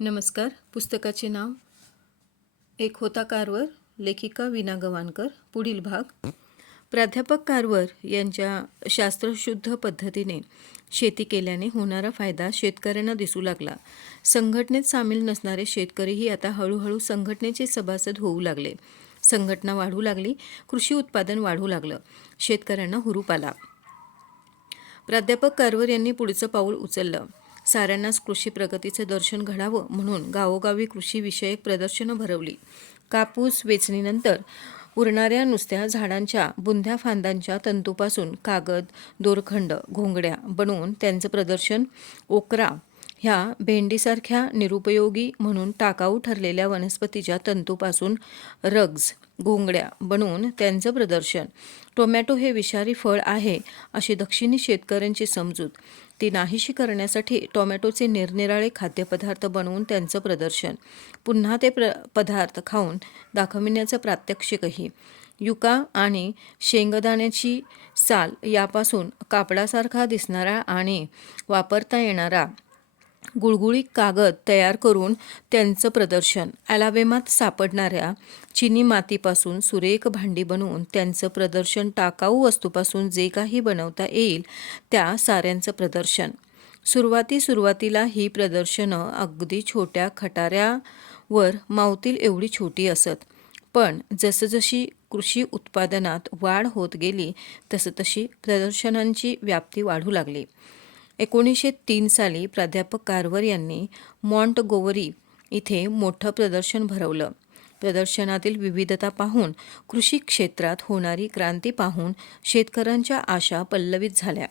नमस्कार. पुस्तकाचे नाव एक होता कारवर, लेखिका वीणा गवाणकर. पुढील भाग. प्राध्यापक कारवर यांच्या शास्त्रशुद्ध पद्धतीने शेती केल्याने होणारा फायदा शेतकऱ्यांना दिसू लागला. संघटनेत सामील नसणारे शेतकरीही आता हळूहळू संघटनेचे सभासद होऊ लागले. संघटना वाढू लागली, कृषी उत्पादन वाढू लागलं, शेतकऱ्यांना हुरूप आला. प्राध्यापक कारवर यांनी पुढचं पाऊल उचललं. साऱ्यांनाच कृषी प्रगतीचे दर्शन घडावं म्हणून गावोगावी कृषीविषयक प्रदर्शनं भरवली. कापूस वेचणीनंतर उरणाऱ्या नुसत्या झाडांच्या बुंध्या फांद्यांच्या तंतूपासून कागद, दोरखंड, घोंगड्या बनवून त्यांचं प्रदर्शन. ओकरा ह्या भेंडीसारख्या निरुपयोगी म्हणून टाकाऊ ठरलेल्या वनस्पतीच्या तंतूपासून रग्ज, घोंगड्या बनवून त्यांचं प्रदर्शन. टोमॅटो हे विषारी फळ आहे अशी दक्षिणी शेतकऱ्यांची समजूत, ती नाहीशी करण्यासाठी टोमॅटोचे निरनिराळे खाद्यपदार्थ बनवून त्यांचं प्रदर्शन. पुन्हा ते पदार्थ खाऊन दाखविण्याचं प्रात्यक्षिकही. युका आणि शेंगदाण्याची साल यापासून कापडासारखा दिसणारा आणि वापरता येणारा गुळगुळीत कागद तयार करून त्यांचं प्रदर्शन. ॲलावेमात सापडणाऱ्या चिनी मातीपासून सुरेख भांडी बनवून त्यांचं प्रदर्शन. टाकाऊ वस्तूपासून जे काही बनवता येईल त्या साऱ्यांचं प्रदर्शन. सुरुवातीला ही प्रदर्शनं अगदी छोट्या खटाऱ्यावर मावतील एवढी छोटी असत. पण जसजशी कृषी उत्पादनात वाढ होत गेली तसतशी प्रदर्शनांची व्याप्ती वाढू लागली. 1903 साली प्राध्यापक कारवर यांनी मॉन्टगोवरी इथे मोठं प्रदर्शन भरवलं. प्रदर्शनातील विविधता पाहून, कृषी क्षेत्रात होणारी क्रांती पाहून शेतकऱ्यांच्या आशा पल्लवित झाल्या.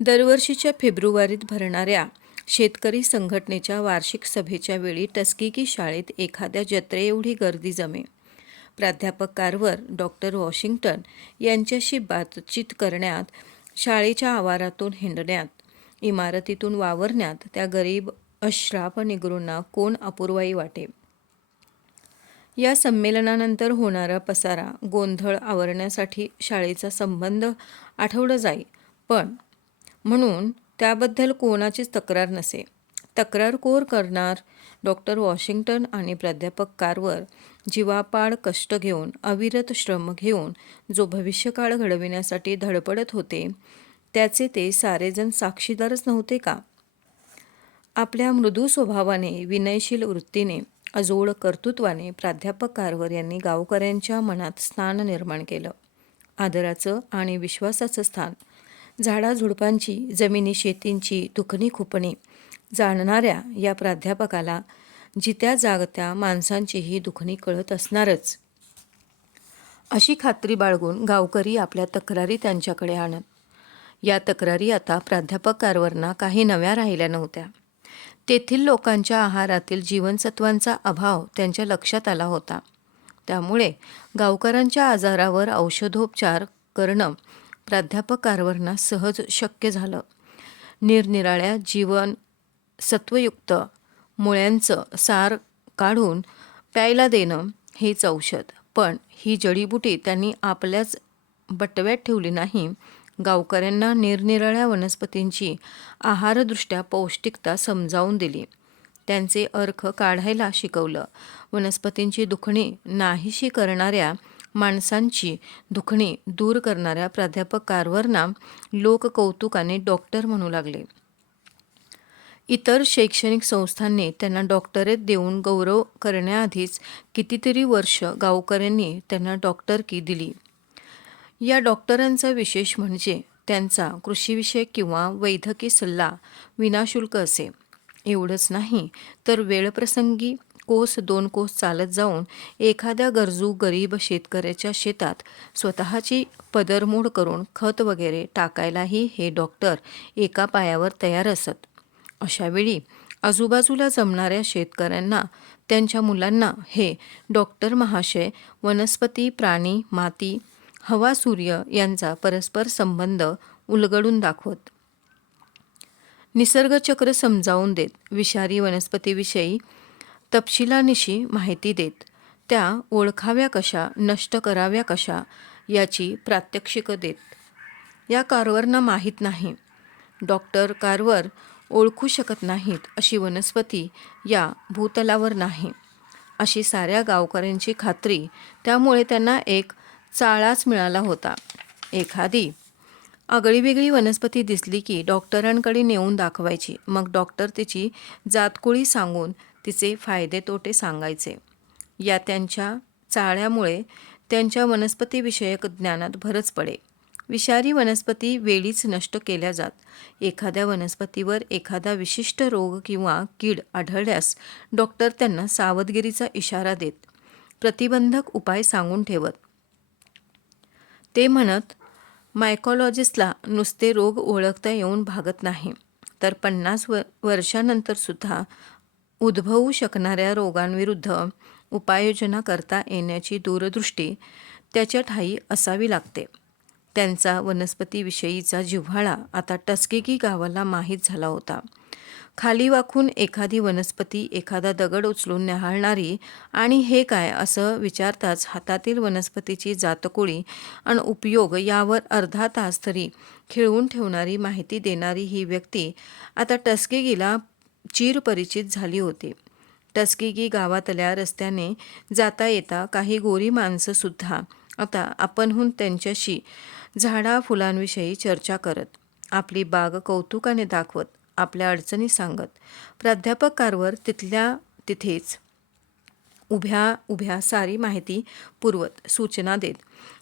दरवर्षीच्या फेब्रुवारीत भरणाऱ्या शेतकरी संघटनेच्या वार्षिक सभेच्या वेळी टस्किकी शाळेत एखाद्या जत्रेएवढी गर्दी जमे. प्राध्यापक कारवर डॉक्टर वॉशिंग्टन यांच्याशी बातचीत करण्यात, शाळेच्या आवारातून हिंडण्यात, इमारतीतून वावरण्यात त्या गरीब अश्राप निग्रोंना कोण अपूर्वाई वाटे. या संमेलनानंतर होणारा पसारा, गोंधळ आवरण्यासाठी शाळेचा संबंध आठवलं जाई, पण म्हणून त्याबद्दल कोणाचीच तक्रार नसे. तक्रार कोण करणार? डॉक्टर वॉशिंग्टन आणि प्राध्यापक कारवर जीवापाड कष्ट घेऊन, अविरत श्रम घेऊन जो भविष्यकाळ घडविण्यासाठी धडपडत होते, त्याचे ते सारेजण साक्षीदारच नव्हते का? आपल्या मृदू स्वभावाने, विनयशील वृत्तीने, अजोड कर्तृत्वाने प्राध्यापक कारवर यांनी गावकऱ्यांच्या मनात स्थान निर्माण केलं. आदराचं आणि विश्वासाचं स्थान. झाडाझुडपांची, जमिनी शेतींची दुखणी खुपणी जाणणाऱ्या या प्राध्यापकाला जित्या जागत्या माणसांचीही दुखणी कळत असणारच, अशी खात्री बाळगून गावकरी आपल्या तक्रारी त्यांच्याकडे आणत. या तक्रारी आता प्राध्यापक कारवरना काही नव्या राहिल्या नव्हत्या. तेथील लोकांच्या आहारातील जीवनसत्वांचा अभाव त्यांच्या लक्षात आला होता. त्यामुळे गावकऱ्यांच्या आजारावर औषधोपचार करणं प्राध्यापक कारवरना सहज शक्य झालं. निरनिराळ्या जीवनसत्वयुक्त मुळ्यांचं सार काढून प्यायला देणं हेच औषध. पण ही जडीबुटी त्यांनी आपल्याच बटव्यात ठेवली नाही. गावकऱ्यांना निरनिराळ्या वनस्पतींची आहारदृष्ट्या पौष्टिकता समजावून दिली. त्यांचे अर्क काढायला शिकवलं. वनस्पतींची दुखणी नाहीशी करणाऱ्या माणसांची दुखणी दूर करणाऱ्या प्राध्यापक कारवरना लोक कौतुकाने डॉक्टर म्हणू लागले. इतर शैक्षणिक संस्थांनी त्यांना डॉक्टरेट देऊन गौरव करण्याआधीच कितीतरी वर्ष गावकऱ्यांनी त्यांना डॉक्टरकी दिली. या डॉक्टरांचा विशेष म्हणजे त्यांचा कृषीविषयक किंवा वैद्यकीय सल्ला विनाशुल्क असे. एवढंच नाही तर वेळप्रसंगी कोस 2 कोस चालत जाऊन एखाद्या गरजू गरीब शेतकऱ्याच्या शेतात स्वतःची पदरमोड करून खत वगैरे टाकायलाही हे डॉक्टर एका पायावर तयार असत. अशावेळी आजूबाजूला जमणाऱ्या शेतकऱ्यांना, त्यांच्या मुलांना हे डॉक्टर महाशय वनस्पती, प्राणी, माती, हवा, सूर्य यांचा परस्पर संबंध उलगडून दाखवत. निसर्गचक्र समजावून देत. विषारी वनस्पतीविषयी तपशिलानिशी माहिती देत. त्या ओळखाव्या कशा, नष्ट कराव्या कशा याची प्रात्यक्षिकं देत. या कारवरना माहीत नाही. डॉक्टर कारवर ओळखू शकत नाहीत अशी वनस्पती या भूतलावर नाही, अशी साऱ्या गावकऱ्यांची खात्री. त्यामुळे त्यांना एक चाळाच मिळाला होता. एखादी आगळीवेगळी वनस्पती दिसली की डॉक्टरांकडे नेऊन दाखवायची. मग डॉक्टर तिची जातकुळी सांगून तिचे फायदे तोटे सांगायचे. या त्यांच्या चाळ्यामुळे त्यांच्या वनस्पतीविषयक ज्ञानात भरच पडे. विषारी वनस्पती वेळीच नष्ट केल्या जात. एखाद्या वनस्पतीवर एखादा विशिष्ट रोग किंवा कीड आढळल्यास डॉक्टर त्यांना सावधगिरीचा इशारा देत, प्रतिबंधक उपाय सांगून ठेवत. ते म्हणत, मायकॉलॉजिस्टला नुसते रोग ओळखता येऊन भागत नाही, तर 50 वर्षानंतरसुद्धा उद्भवू शकणाऱ्या रोगांविरुद्ध उपाययोजना करता येण्याची दूरदृष्टी त्याच्या ठायी असावी लागते. त्यांचा वनस्पतीविषयीचा जिव्हाळा आता टस्केगी गावाला माहीत झाला होता. खाली वाकून एखादी वनस्पती, एखादा दगड उचलून न्याहाळणारी आणि हे काय असं विचारताच हातातील वनस्पतीची जातकुळी आणि उपयोग यावर अर्धा तास तरी खिळवून ठेवणारी माहिती देणारी ही व्यक्ती आता टस्केगीला चिरपरिचित झाली होती. टस्केगी गावातल्या रस्त्याने जाता येता काही गोरी माणसंसुद्धा आता आपणहून त्यांच्याशी झाडा फुलांविषयी चर्चा करत, आपली बाग कौतुकाने दाखवत, आपल्या अडचणी सांगत, प्राध्यापक कारवर तिथल्या तिथेच उभ्या उभ्या सारी माहिती पुरवत, सूचना देत,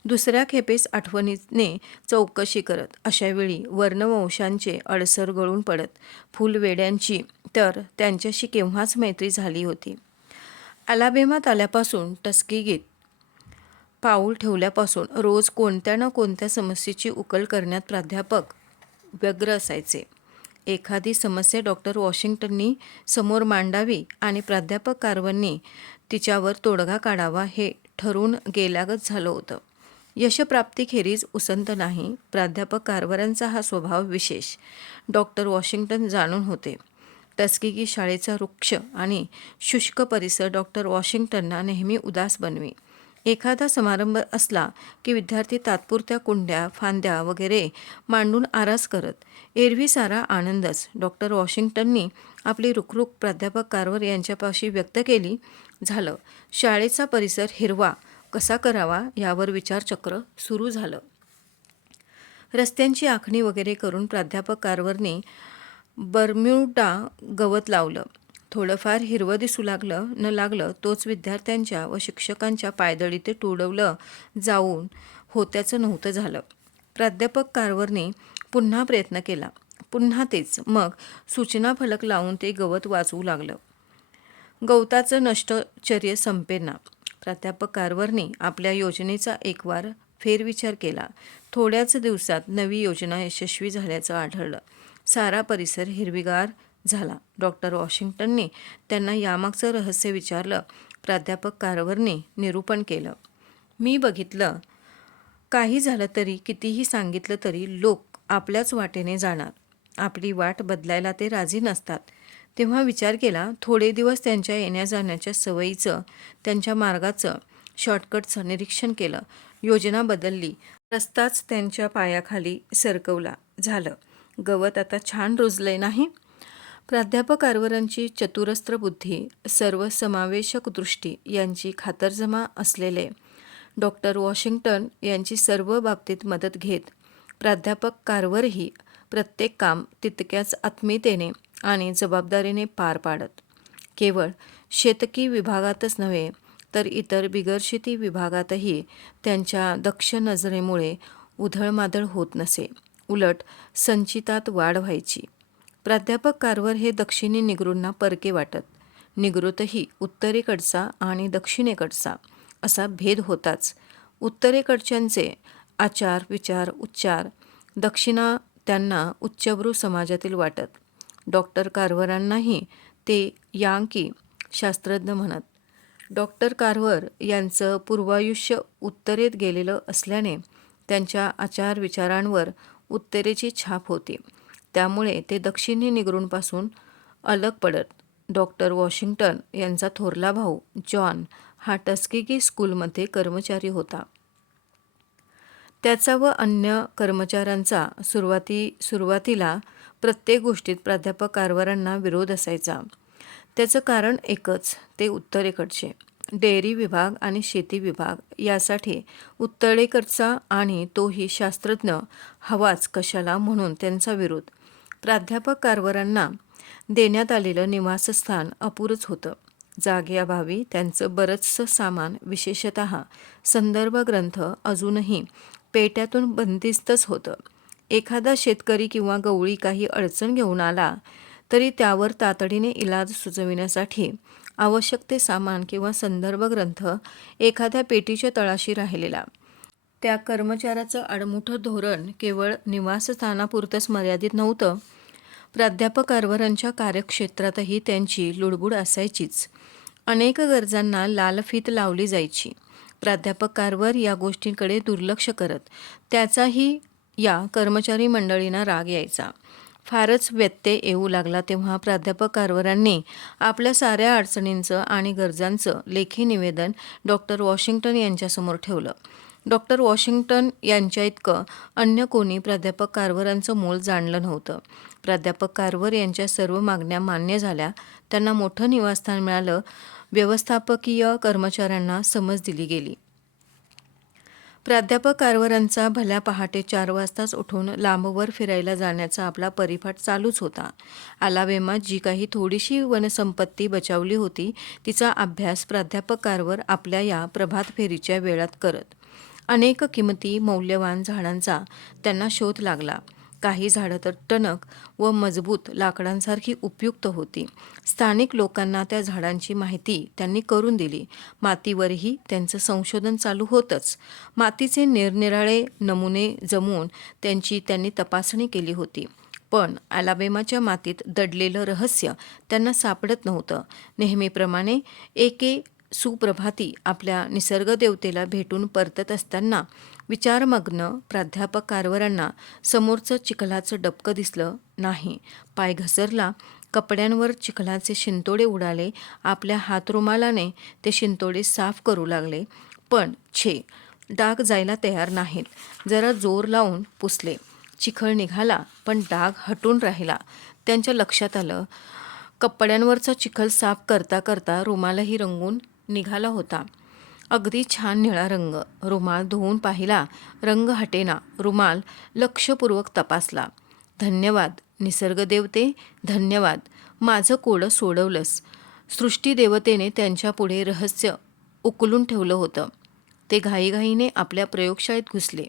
दुसऱ्या खेपेस आठवणीने चौकशी करत. अशावेळी वर्णवंशांचे अडसर गळून पडत. फुलवेड्यांची तर त्यांच्याशी केव्हाच मैत्री झाली होती. अलाबेमात आल्यापासून टस्केगीत पाऊल ठेवल्यापासून रोज कोणत्या ना कोणत्या समस्येची उकल करण्यात प्राध्यापक व्यग्र असायचे. एखादी समस्या डॉक्टर वॉशिंग्टननी समोर मांडावी आणि प्राध्यापक कारवरनी तिच्यावर तोडगा काढावा हे ठरून गेल्यागत झालं होतं. यशप्राप्तीखेरीज उसंत नाही. प्राध्यापक कारवरांचा हा स्वभाव विशेष डॉक्टर वॉशिंग्टन जाणून होते. टस्केगी शाळेचा रुक्ष आणि शुष्क परिसर डॉक्टर वॉशिंग्टनना नेहमी उदास बनवी. एखादा समारंभ असला की विद्यार्थी तात्पुरत्या कुंड्या, फांद्या वगैरे मांडून आरास करत. एरवी सारा आनंदच. डॉक्टर वॉशिंग्टननी आपली रुखरुख प्राध्यापक कारवर यांच्यापाशी व्यक्त केली. झालं. शाळेचा परिसर हिरवा कसा करावा यावर विचारचक्र सुरू झालं. रस्त्यांची आखणी वगैरे करून प्राध्यापक कारवरनी बर्म्युडा गवत लावलं. थोडंफार हिरवं दिसू लागलं न लागलं तोच विद्यार्थ्यांच्या व शिक्षकांच्या पायदळीत तुडवलं जाऊन होत्याचं नव्हतं झालं. प्राध्यापक कारवरनी पुन्हा प्रयत्न केला. पुन्हा तेच. मग सूचना फलक लावून ते गवत वाचवू लागलं. गवताचं नष्टचर्य संपेना. प्राध्यापक कारवरनी आपल्या योजनेचा एकवार फेरविचार केला. थोड्याच दिवसात नवी योजना यशस्वी झाल्याचं आढळलं. सारा परिसर हिरवीगार झाला. डॉक्टर वॉशिंग्टननी त्यांना यामागचं रहस्य विचारलं. प्राध्यापक कारवरनी निरूपण केलं. मी बघितलं, काही झालं तरी, कितीही सांगितलं तरी लोक आपल्याच वाटेने जाणार. आपली वाट बदलायला ते राजी नसतात. तेव्हा विचार केला, थोडे दिवस त्यांच्या येण्या जाण्याच्या सवयीचं, त्यांच्या मार्गाचं, शॉर्टकटचं निरीक्षण केलं. योजना बदलली. रस्ताच त्यांच्या पायाखाली सरकवला. झालं. गवत आता छान रुजलंय नाही? प्राध्यापक कारवरांची चतुरस्त्र बुद्धी, सर्वसमावेशक दृष्टी यांची खातरजमा असलेले डॉक्टर वॉशिंग्टन यांची सर्व बाबतीत मदत घेत प्राध्यापक कारवरही प्रत्येक काम तितक्याच आत्मीयतेने आणि जबाबदारीने पार पाडत. केवळ शेतकी विभागातच नव्हे तर इतर बिगरशेती विभागातही त्यांच्या दक्ष नजरेमुळे उधळमाधळ होत नसे. उलट संचितात वाढ व्हायची. प्राध्यापक कारवर हे दक्षिणी निगरूंना परके वाटत. निगरूतही उत्तरेकडचा आणि दक्षिणेकडचा असा भेद होताच. उत्तरेकडच्यांचे आचार, विचार, उच्चार दक्षिणा त्यांना उच्चभ्रू समाजातील वाटत. डॉक्टर कारवरांनाही ते यांकी शास्त्रज्ञ म्हणत. डॉक्टर कारवर यांचं पूर्वायुष्य उत्तरेत गेलेलं असल्याने त्यांच्या आचार विचारांवर उत्तरेची छाप होती. त्यामुळे ते दक्षिणी निगरूंपासून अलग पडत. डॉक्टर वॉशिंग्टन यांचा थोरला भाऊ जॉन हा टस्केगी स्कूलमध्ये कर्मचारी होता. त्याचा व अन्य कर्मचाऱ्यांचा सुरुवातीला प्रत्येक गोष्टीत प्राध्यापक कारभारांना विरोध असायचा. त्याचं कारण एकच, ते उत्तरेकडचे डेअरी विभाग आणि शेती विभाग यासाठी उत्तरेकडचा आणि तोही शास्त्रज्ञ हवाच कशाला म्हणून त्यांचा विरोध. प्राध्यापक कारभारांना देण्यात आलेलं निवासस्थान अपुरंच होतं. जागेअभावी त्यांचं बरंचसं सामान, विशेषतः संदर्भ ग्रंथ अजूनही पेट्यातून बंदिस्तच होतं. एखादा शेतकरी किंवा गवळी काही अडचण घेऊन आला तरी त्यावर तातडीने इलाज सुचविण्यासाठी आवश्यक ते सामान किंवा संदर्भ ग्रंथ एखाद्या पेटीच्या तळाशी राहिलेला. त्या कर्मचाऱ्याचं आडमुठं धोरण केवळ निवासस्थानापुरतंच मर्यादित नव्हतं. प्राध्यापक कारभारांच्या कार्यक्षेत्रातही त्यांची लुडबुड असायचीच. अनेक गरजांना लाल फीत लावली जायची. प्राध्यापक कारभार या गोष्टींकडे दुर्लक्ष करत. त्याचाही या कर्मचारी मंडळींना राग यायचा. फारच व्यत्यय येऊ लागला तेव्हा प्राध्यापक कारभारांनी आपल्या साऱ्या अडचणींचं आणि गरजांचं लेखी निवेदन डॉक्टर वॉशिंग्टन यांच्यासमोर ठेवलं. डॉक्टर वॉशिंग्टन यांच्या इतकं अन्य कोणी प्राध्यापक कारभारांचं मोल जाणलं नव्हतं. प्राध्यापक कारभार यांच्या सर्व मागण्या मान्य झाल्या. त्यांना मोठं निवासस्थान मिळालं. व्यवस्थापकीय कर्मचाऱ्यांना समज दिली गेली. प्राध्यापक कारभारांचा भल्या पहाटे 4 वाजताच उठून लांबवर फिरायला जाण्याचा आपला परिपाठ चालूच होता. अलाबामात जी काही थोडीशी वनसंपत्ती बचावली होती तिचा अभ्यास प्राध्यापक कारभार आपल्या या प्रभात फेरीच्या वेळात करत. अनेक किमती मौल्यवान झाडांचा त्यांना शोध लागला. काही झाडं तर टणक व मजबूत लाकडांसारखी उपयुक्त होती. स्थानिक लोकांना त्या झाडांची माहिती त्यांनी करून दिली. मातीवरही त्यांचं संशोधन चालू होतंच. मातीचे निरनिराळे नमुने जमवून त्यांची त्यांनी तपासणी केली होती. पण अलाबामाच्या मातीत दडलेलं रहस्य त्यांना सापडत नव्हतं. नेहमीप्रमाणे एके सुप्रभाती आपल्या निसर्गदेवतेला भेटून परतत असताना विचारमग्न प्राध्यापक कारभारांना समोरचं चिखलाचं डबकं दिसलं नाही. पाय घसरला. कपड्यांवर चिखलाचे शिंतोडे उडाले. आपल्या हातरुमालाने ते शिंतोडे साफ करू लागले. पण डाग जायला तयार नाहीत. जरा जोर लावून पुसले. चिखल निघाला पण डाग हटून राहिला. त्यांच्या लक्षात आलं, कपड्यांवरचा चिखल साफ करता करता रुमालही रंगून निघाला होता. अगदी छान निळा रंग. रुमाल धुवून पाहिला, रंग हटेना. रुमाल लक्षपूर्वक तपासला. धन्यवाद निसर्गदेवते, धन्यवाद. माझं कोडं सोडवलंस. सृष्टीदेवतेने त्यांच्यापुढे रहस्य उकलून ठेवलं होतं. ते घाईघाईने आपल्या प्रयोगशाळेत घुसले.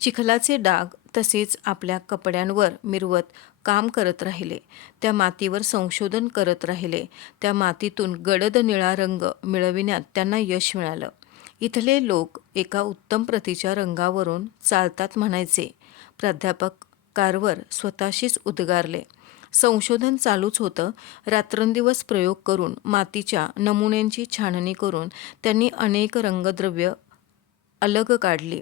चिखलाचे डाग तसेच आपल्या कपड्यांवर मिरवत काम करत राहिले. त्या मातीवर संशोधन करत राहिले. त्या मातीतून गडद निळा रंग मिळविण्यात त्यांना यश मिळालं. इथले लोक एका उत्तम प्रतीच्या रंगावरून चालतात म्हणायचे. प्राध्यापक कारभार स्वतःशीच उद्गारले. संशोधन चालूच होतं. रात्रंदिवस प्रयोग करून मातीच्या नमुन्यांची छाननी करून त्यांनी अनेक रंगद्रव्य अलग काढली.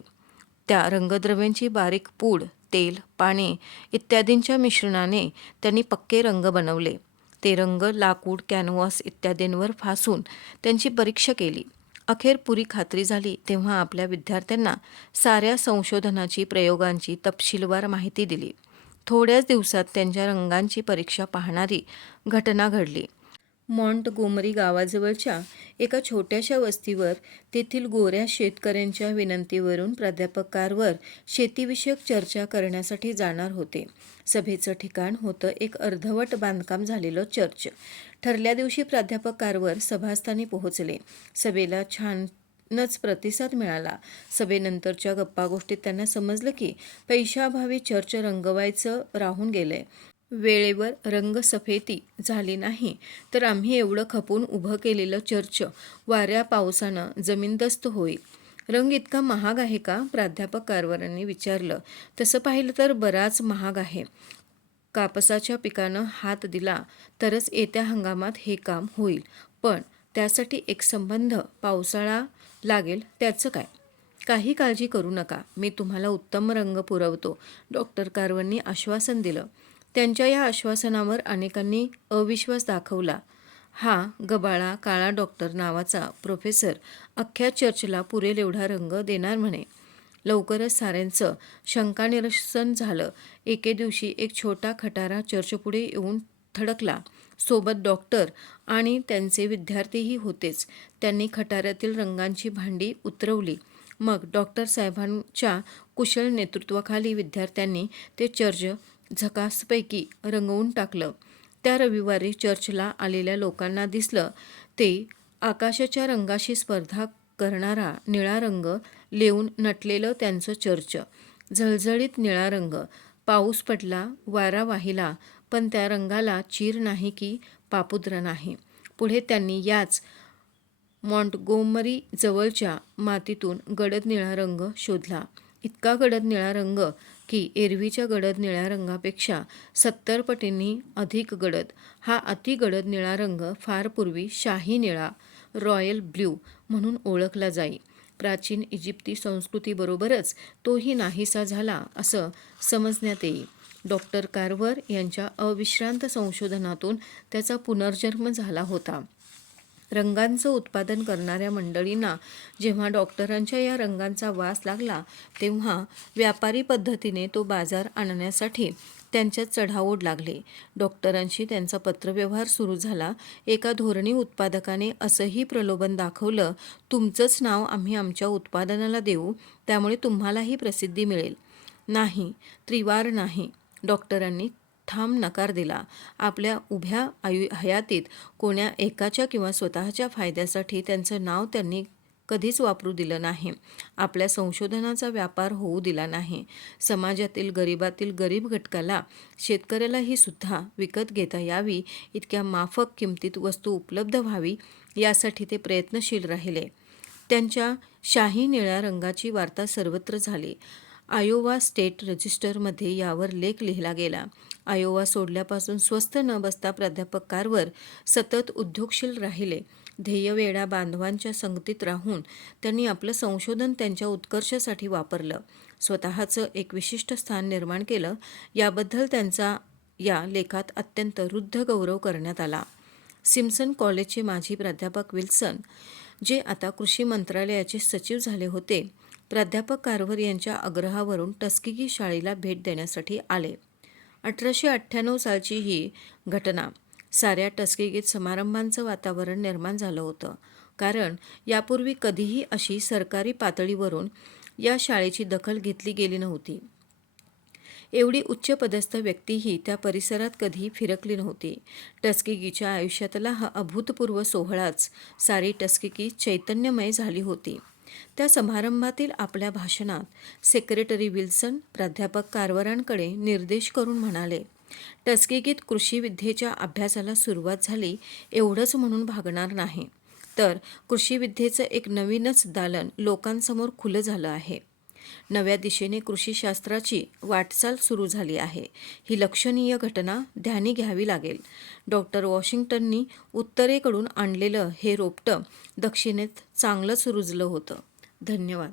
त्या रंगद्रव्यांची बारीक पूड, तेल, पाणी इत्यादींच्या मिश्रणाने त्यांनी पक्के रंग बनवले. ते रंग लाकूड, कॅनव्हास इत्यादींवर फासून त्यांची परीक्षा केली. अखेर पुरी खात्री झाली तेव्हा आपल्या विद्यार्थ्यांना साऱ्या संशोधनाची, प्रयोगांची तपशीलवार माहिती दिली. थोड्याच दिवसात त्यांच्या रंगांची परीक्षा पाहणारी घटना घडली. मॉन्टगोमरी गावाजवळच्या एका छोट्याशा वस्तीवर तेथील गोऱ्या शेतकऱ्यांच्या विनंतीवरून प्राध्यापक कारभार शेतीविषयक चर्चा करण्यासाठी जाणार होते. सभेचं ठिकाण होतं एक अर्धवट बांधकाम झालेलं चर्च. ठरल्या दिवशी प्राध्यापक कारभार सभास्थानी पोहोचले. सभेला छानच प्रतिसाद मिळाला. सभेनंतरच्या गप्पागोष्टीत त्यांना समजलं की पैशाअभावी चर्च रंगवायचं राहून गेलंय. वेळेवर रंगसफेती झाली नाही तर आम्ही एवढं खपून उभं केलेलं चर्च वाऱ्या पावसानं जमीनदस्त होईल. रंग इतका महाग आहे का? प्राध्यापक कारभारांनी विचारलं. तसं पाहिलं तर बराच महाग आहे. कापसाच्या पिकानं हात दिला तरच येत्या हंगामात हे काम होईल. पण त्यासाठी एक संबंध पावसाळा लागेल. त्याचं काय? काही काळजी करू नका. मी तुम्हाला उत्तम रंग पुरवतो, डॉक्टर कारभारांनी आश्वासन दिलं. त्यांच्या या आश्वासनावर अनेकांनी अविश्वास दाखवला. हा गबाळा काळा डॉक्टर नावाचा प्रोफेसर अख्ख्या चर्चला पुरेल एवढा रंग देणार म्हणे. लवकरच साऱ्यांचं शंकानिरसन झालं. एके दिवशी एक छोटा खटारा चर्चपुढे येऊन थडकला. सोबत डॉक्टर आणि त्यांचे विद्यार्थीही होतेच. त्यांनी खटाऱ्यातील रंगांची भांडी उतरवली. मग डॉक्टर साहेबांच्या कुशल नेतृत्वाखाली विद्यार्थ्यांनी ते चर्च झकासपैकी रंगवून टाकलं. त्या रविवारी चर्चला आलेल्या लोकांना दिसलं ते आकाशाच्या रंगाशी स्पर्धा करणारा निळा रंग लेवून नटलेलं त्यांचं चर्च. झळझळीत निळा रंग. पाऊस पडला, वारा वाहिला, पण त्या रंगाला चीर नाही की पापुद्रा नाही. पुढे त्यांनी याच मॉन्टगोमरी जवळच्या मातीतून गडद निळा रंग शोधला. इतका गडद निळा रंग की एरवीच्या गडद निळ्या रंगापेक्षा 70 पटींनी अधिक गडद. हा अतिगडद निळा रंग फार पूर्वी शाही निळा, रॉयल ब्ल्यू म्हणून ओळखला जाई. प्राचीन इजिप्ती संस्कृतीबरोबरच तोही नाहीसा झाला असं समजण्यात येई. डॉक्टर कार्व्हर यांच्या अविश्रांत संशोधनातून त्याचा पुनर्जन्म झाला होता. रंगांचं उत्पादन करणाऱ्या मंडळींना जेव्हा डॉक्टरांच्या या रंगांचा वास लागला तेव्हा व्यापारी पद्धतीने तो बाजार आणण्यासाठी त्यांच्यात चढाओढ लागले. डॉक्टरांशी त्यांचा पत्रव्यवहार सुरू झाला. एका धोरणी उत्पादकाने असंही प्रलोभन दाखवलं, तुमचंच नाव आम्ही आमच्या उत्पादनाला देऊ, त्यामुळे तुम्हालाही प्रसिद्धी मिळेल. नाही, त्रिवार नाही. डॉक्टरांनी ठाम नकार दिला. आपल्या उभ्या हयातीत कोण्या एकाच्या किंवा स्वतःच्या फायद्यासाठी त्यांचं नाव त्यांनी कधीच वापरू दिलं नाही. आपल्या संशोधनाचा व्यापार होऊ दिला नाही. समाजातील गरीबातील गरीब घटकाला, शेतकऱ्यालाही सुद्धा विकत घेता यावी इतक्या माफक किमतीत वस्तू उपलब्ध व्हावी यासाठी ते प्रयत्नशील राहिले. त्यांच्या शाही निळ्या रंगाची वार्ता सर्वत्र झाली. आयोवा स्टेट रजिस्टरमध्ये यावर लेख लिहिला गेला. आयोवा सोडल्यापासून स्वस्थ न बसता प्राध्यापक कार्व्हर सतत उद्योगशील राहिले. ध्येयवेड्या बांधवांच्या संगतीत राहून त्यांनी आपलं संशोधन त्यांच्या उत्कर्षासाठी वापरलं. स्वतःचं एक विशिष्ट स्थान निर्माण केलं. याबद्दल त्यांचा या लेखात अत्यंत रुद्ध गौरव करण्यात आला. सिम्सन कॉलेजचे माजी प्राध्यापक विल्सन, जे आता कृषी मंत्रालयाचे सचिव झाले होते, प्राध्यापक कार्व्हर यांच्या आग्रहावरून टस्केगी शाळेला भेट देण्यासाठी आले. 1898 सालची ही घटना. साऱ्या टस्केगीत समारंभांचं वातावरण निर्माण झालं होतं. कारण यापूर्वी कधीही अशी सरकारी पातळीवरून या शाळेची दखल घेतली गेली नव्हती. एवढी उच्चपदस्थ व्यक्तीही त्या परिसरात कधी फिरकली नव्हती. टस्केगीच्या आयुष्यातला हा अभूतपूर्व सोहळाच सारी टस्केगी चैतन्यमय झाली होती. त्या समारंभातील आपल्या भाषणात सेक्रेटरी विल्सन प्राध्यापक कार्व्हरांकडे निर्देश करून म्हणाले, टस्केगीत कृषीविद्येच्या अभ्यासाला सुरुवात झाली एवढंच म्हणून भागणार नाही, तर कृषीविद्येचं एक नवीनच दालन लोकांसमोर खुलं झालं आहे. नव्या दिशेने कृषीशास्त्राची वाटचाल सुरू झाली आहे. ही लक्षणीय घटना ध्यानी घ्यावी लागेल. डॉक्टर वॉशिंग्टननी उत्तरेकडून आणलेलं हे रोपटं दक्षिणेत चांगलंच रुजलं होतं. धन्यवाद.